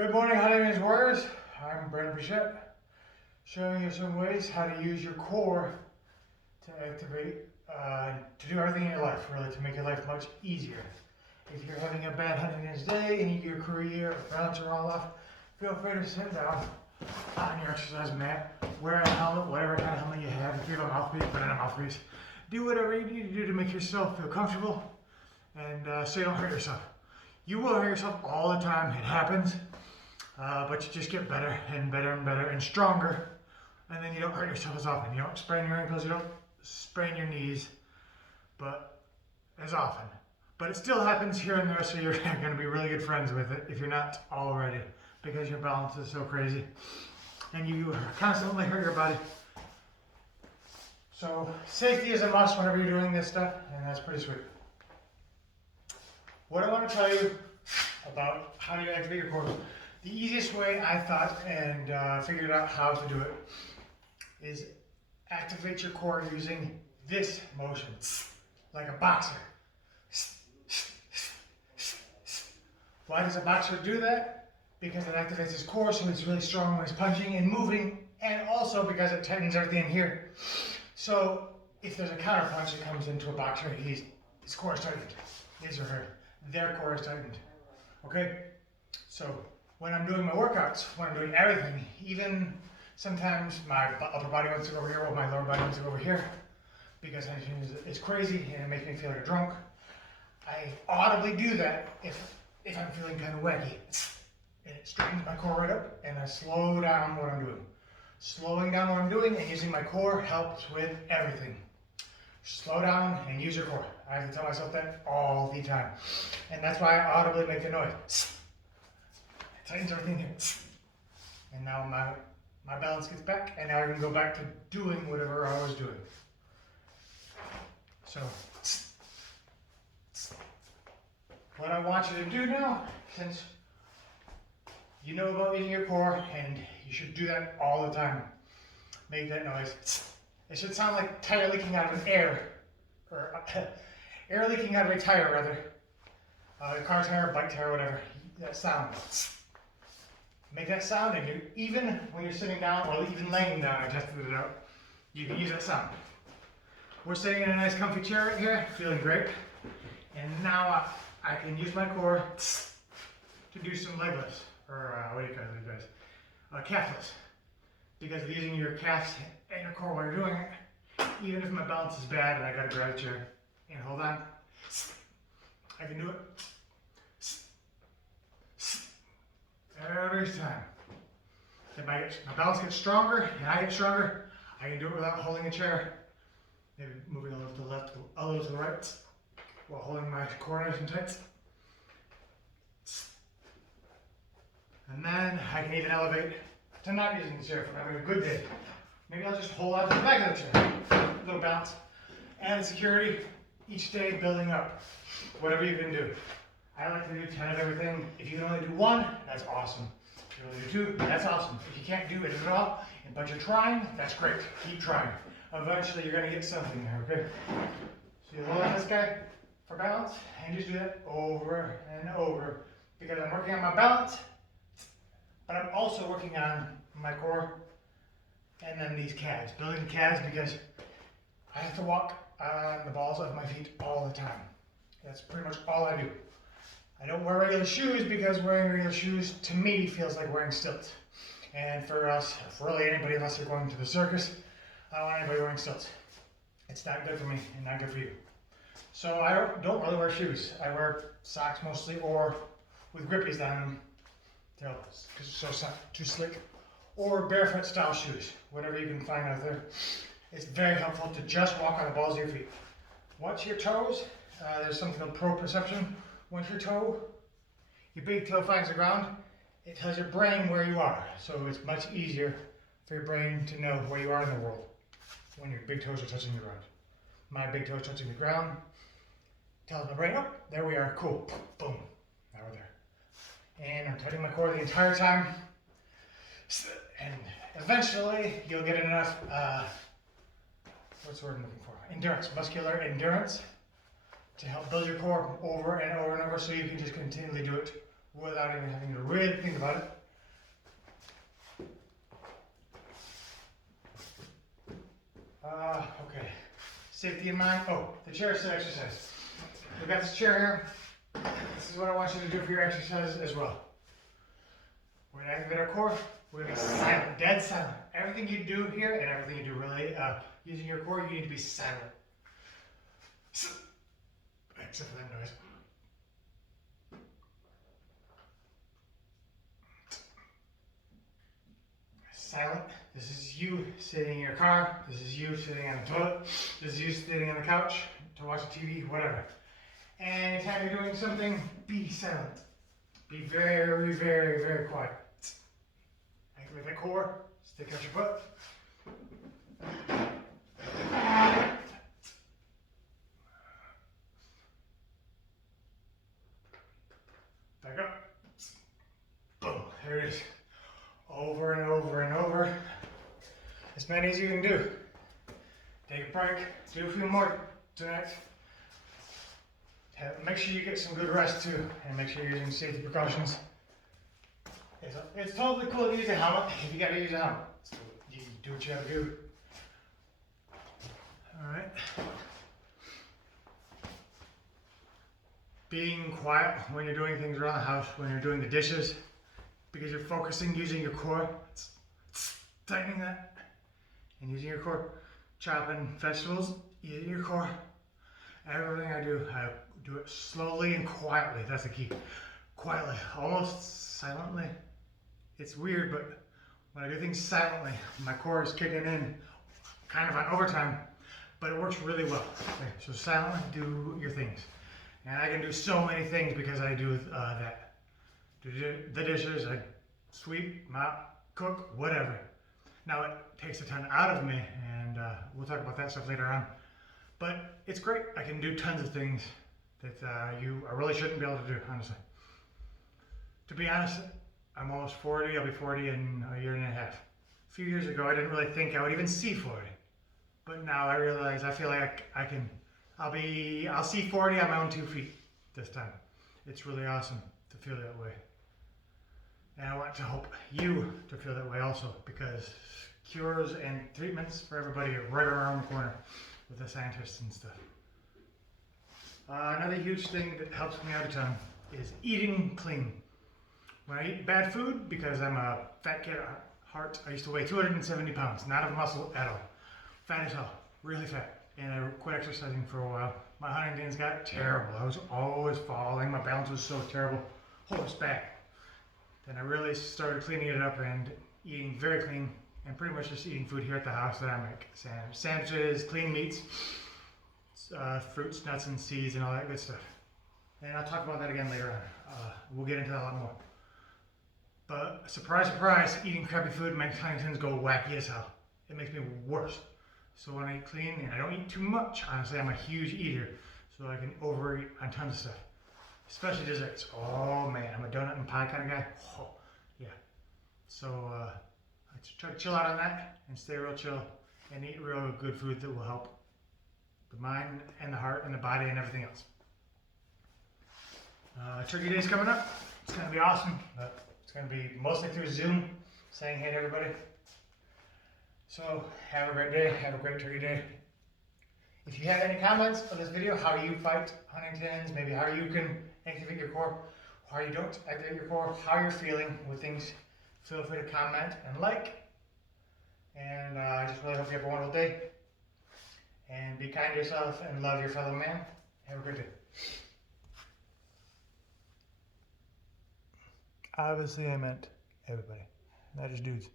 Good morning, Honey Wings Warriors. I'm Brandon Bichette, showing you some ways how to use your core to activate, to do everything in your life, really, to make your life much easier. If you're having a bad Honey Wings day and your career or balance are all off, feel free to sit down on your exercise mat, wear a helmet, whatever kind of helmet you have. If you have a mouthpiece, put in a mouthpiece. Do whatever you need to do to make yourself feel comfortable and so you don't hurt yourself. You will hurt yourself all the time, it happens. But you just get better and better and better and stronger, and then you don't hurt yourself as often. You don't sprain your ankles, you don't sprain your knees, but as often. But it still happens here and there, so you're going to be really good friends with it if you're not already, because your balance is so crazy, and you constantly hurt your body. So safety is a must whenever you're doing this stuff, and that's pretty sweet. What I want to tell you about how to activate your core. The easiest way I thought and figured out how to do it is activate your core using this motion, like a boxer. Why does a boxer do that? Because it activates his core, so it's really strong when he's punching and moving, and also because it tightens everything in here. So if there's a counter punch that comes into a boxer, his core is tightened. His or her, their core is tightened. Okay? So when I'm doing my workouts, when I'm doing everything, even sometimes my upper body wants to go over here, or my lower body wants to go over here, because it's crazy and it makes me feel like a drunk. I audibly do that if I'm feeling kind of wacky. And it straightens my core right up, and I slow down what I'm doing. Slowing down what I'm doing and using my core helps with everything. Slow down and use your core. I have to tell myself that all the time. And that's why I audibly make the noise. Tightens everything here. And now my balance gets back, and now I can go back to doing whatever I was doing. So, what I want you to do now, since you know about using your core, and you should do that all the time, make that noise. It should sound like tire leaking out of an air, or air leaking out of a tire, rather. A car tire, bike tire, whatever. That sound. Make that sound, and even when you're sitting down or even laying down, I tested it out, you can use that sound. We're sitting in a nice comfy chair right here, feeling great. And now I can use my core to do some leg lifts, or what do you call it, guys? Calf lifts. Because of using your calves and your core while you're doing it, even if my balance is bad and I gotta grab a chair and hold on, I can do it. Every time. If my balance gets stronger and I get stronger, I can do it without holding a chair. Maybe moving a little to the left, a little to the right, while holding my core nice and tight. And then I can even elevate to not using the chair if I'm having a good day. Maybe I'll just hold on to the back of the chair. A little bounce. And security, each day building up. Whatever you can do. I like to do 10 of everything. If you can only do one, that's awesome. If you only do two, that's awesome. If you can't do it at all, but you're trying, that's great. Keep trying. Eventually, you're going to get something there, okay? So you lower this guy for balance, and just do that over and over. Because I'm working on my balance, but I'm also working on my core and then these calves. Building the calves because I have to walk on the balls of my feet all the time. That's pretty much all I do. I don't wear regular shoes because wearing regular shoes to me feels like wearing stilts. And for us, for really anybody, unless you're going to the circus, I don't want anybody wearing stilts. It's not good for me and not good for you. So I don't really wear shoes. I wear socks mostly, or with grippies on them, because it's so too slick, or barefoot style shoes, whatever you can find out there. It's very helpful to just walk on the balls of your feet. Watch your toes. There's something called proprioception. Once your big toe finds the ground, it tells your brain where you are. So it's much easier for your brain to know where you are in the world when your big toes are touching the ground. My big toe is touching the ground. Tells my brain, oh, there we are, cool, boom, now we're there. And I'm tightening my core the entire time. And eventually, you'll get enough, what's the word I'm looking for? Endurance, muscular endurance, to help build your core over and over and over, so you can just continually do it without even having to really think about it. Okay, safety in mind. Oh, the chair is exercise. We got this chair here. This is what I want you to do for your exercises as well. We're gonna activate our core. We're gonna be silent, dead silent. Everything you do here and everything you do really using your core, you need to be silent. Except for that noise. Silent. This is you sitting in your car. This is you sitting on the toilet. This is you sitting on the couch to watch TV, whatever. Anytime you're doing something, be silent. Be very, very, very quiet. Activate that core. Stick out your foot. Back up. Boom. There it is. Over and over and over. As many as you can do. Take a break. Do a few more tonight. Make sure you get some good rest too, and make sure you're using safety precautions. It's totally cool to use a helmet if you gotta use a helmet. So you do what you gotta do. Alright. Being quiet when you're doing things around the house, when you're doing the dishes, because you're focusing, using your core, tightening that, and using your core, chopping vegetables, using your core. Everything I do it slowly and quietly. That's the key. Quietly, almost silently. It's weird, but when I do things silently, my core is kicking in kind of on overtime, but it works really well. Okay, so silently do your things. And I can do so many things because I do that. Do the dishes, I sweep, mop, cook, whatever. Now it takes a ton out of me, and we'll talk about that stuff later on. But it's great. I can do tons of things that I really shouldn't be able to do, honestly. To be honest, I'm almost 40. I'll be 40 in a year and a half. A few years ago, I didn't really think I would even see 40. But now I realize, I feel like I'll see 40 on my own 2 feet this time. It's really awesome to feel that way. And I want to hope you to feel that way also, because cures and treatments for everybody are right around the corner with the scientists and stuff. Another huge thing that helps me out a ton is eating clean. When I eat bad food, because I'm a fat kid at heart, I used to weigh 270 pounds, not of muscle at all. Fat as hell, really fat. And I quit exercising for a while. My Huntington's got terrible. I was always falling. My balance was so terrible. Oh, it's bad. Then I really started cleaning it up and eating very clean, and pretty much just eating food here at the house that I make. Sandwiches, clean meats, fruits, nuts, and seeds, and all that good stuff. And I'll talk about that again later on. We'll get into that a lot more. But surprise, surprise, eating crappy food makes Huntington's go wacky as hell. It makes me worse. So when I eat clean, and I don't eat too much, honestly, I'm a huge eater, so I can overeat on tons of stuff. Especially desserts. Oh man, I'm a donut and pie kind of guy. Oh, yeah. So I try to chill out on that and stay real chill and eat real good food that will help the mind and the heart and the body and everything else. Turkey Day's coming up. It's going to be awesome. It's going to be mostly through Zoom, saying hey to everybody. So have a great day. Have a great Turkey Day. If you have any comments on this video, how you fight Huntington's, maybe how you can activate your core, how you don't activate your core, how you're feeling with things, feel free to comment and like. And I just really hope you have a wonderful day. And be kind to yourself and love your fellow man. Have a great day. Obviously I meant everybody, not just dudes.